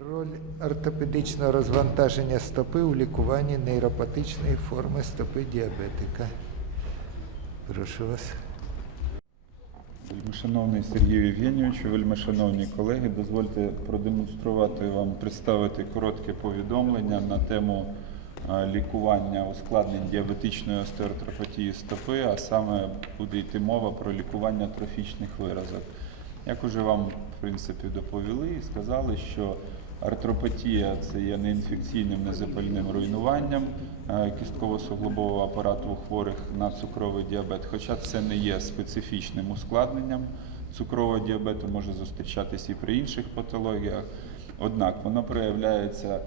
Роль ортопедичного розвантаження стопи у лікуванні нейропатичної форми стопи діабетика. Прошу вас. Вельмишановний Сергію Євгенійовичу, вельмишановні колеги, дозвольте продемонструвати вам, представити коротке повідомлення на тему лікування ускладнень діабетичної остеотропатії стопи, а саме буде йти мова про лікування трофічних виразок. Як уже вам, в принципі, доповіли і сказали, що артропатія це є неінфекційним незапальним руйнуванням е, кістково-суглобового апарату у хворих на цукровий діабет, хоча це не є специфічним ускладненням цукрового діабету, може зустрічатись і при інших патологіях. Однак воно проявляється,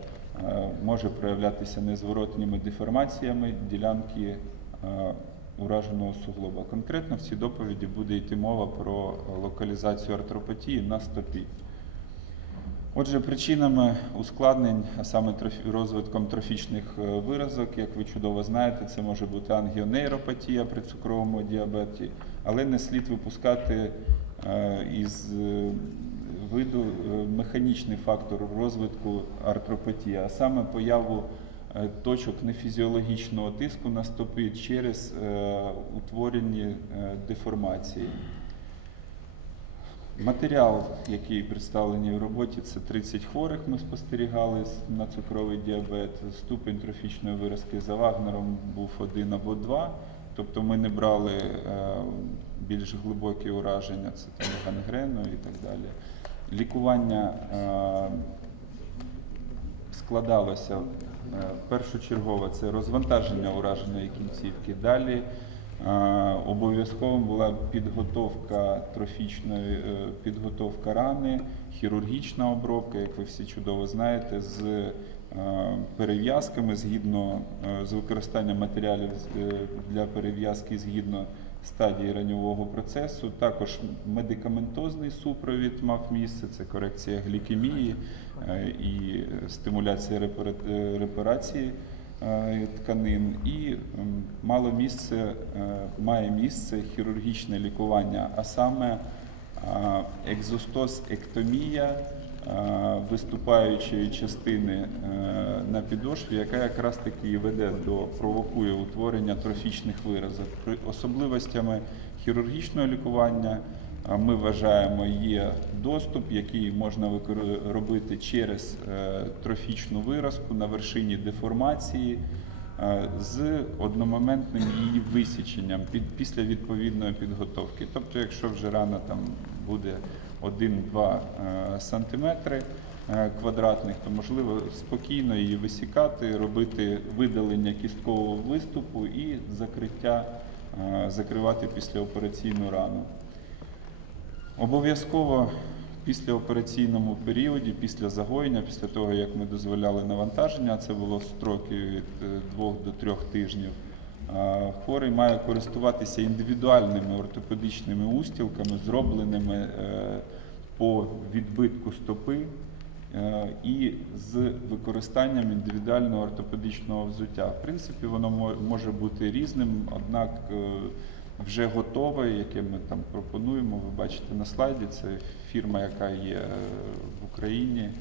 е, може проявлятися незворотніми деформаціями ділянки е, ураженого суглоба. Конкретно в цій доповіді буде йти мова про локалізацію артропатії на стопі. Отже, причинами ускладнень, а саме розвитком трофічних е, виразок, як ви чудово знаєте, це може бути ангіонейропатія при цукровому діабеті, але не слід випускати е, із е, виду механічний фактор розвитку артропатії, а саме появу точок нефізіологічного тиску на стопи через утворені деформації. Матеріал, який представлений в роботі, це 30 хворих. Ми спостерігали на цукровий діабет. Ступень трофічної виразки за Вагнером був один або два. Тобто ми не брали е, більш глибокі ураження, це там гангрену і так далі. Лікування е, складалося е, першочергово це розвантаження ураженої кінцівки. Далі обов'язково була підготовка трофічної е, підготовка рани, хірургічна обробка, як ви всі чудово знаєте, з е, перев'язками згідно е, з використанням матеріалів для перев'язки згідно стадії ранньового процесу. Також медикаментозний супровід мав місце, це корекція глікемії і стимуляція репарації тканин. І мало місце, е, має місце хірургічне лікування, а саме е, екзостоз ектомія е, виступаючої частини е, на підошві, яка якраз таки веде до провокує утворення трофічних виразок. При особливостями хірургічного лікування ми вважаємо є доступ, який можна робити через е, трофічну виразку на вершині деформації е, з одномоментним її висіченням під, після відповідної підготовки. Тобто, якщо вже рана там буде 1-2 е, сантиметри квадратних, то можливо спокійно її висікати, робити видалення кісткового виступу і закриття, закривати післяопераційну рану. Обов'язково після операційному періоді, після загоєння, після того, як ми дозволяли навантаження, це було строки від 2 до 3 тижнів. Хворий має користуватися індивідуальними ортопедичними устілками, зробленими е, по відбитку стопи е, і з використанням індивідуального ортопедичного взуття. В принципі, воно може бути різним, однак е, вже готове, яке ми там пропонуємо. Ви бачите на слайді. Це фірма, яка є е, в Україні, е,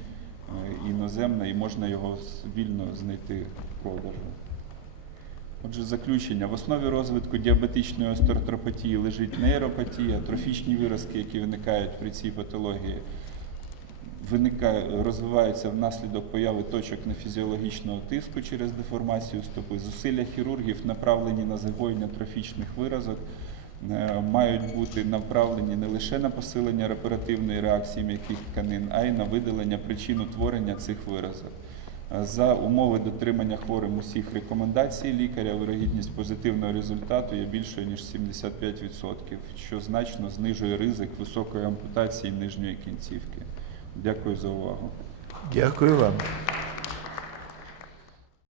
іноземна, і можна його вільно знайти в продажу. Отже, заключення. В основі розвитку діабетичної остеотропатії лежить нейропатія, трофічні виразки, які виникають при цій патології, виникає, розвиваються внаслідок появи точок нефізіологічного тиску через деформацію стопи. Зусилля хірургів, направлені на загоєння трофічних виразок, е, мають бути направлені не лише на посилення репаративної реакції м'яких тканин, а й на видалення причин утворення цих виразок. Е, За умови дотримання хворим усіх рекомендацій лікаря вирогідність позитивного результату є більшою ніж 75%, що значно знижує ризик високої ампутації нижньої кінцівки. Дякую за увагу. Дякую вам.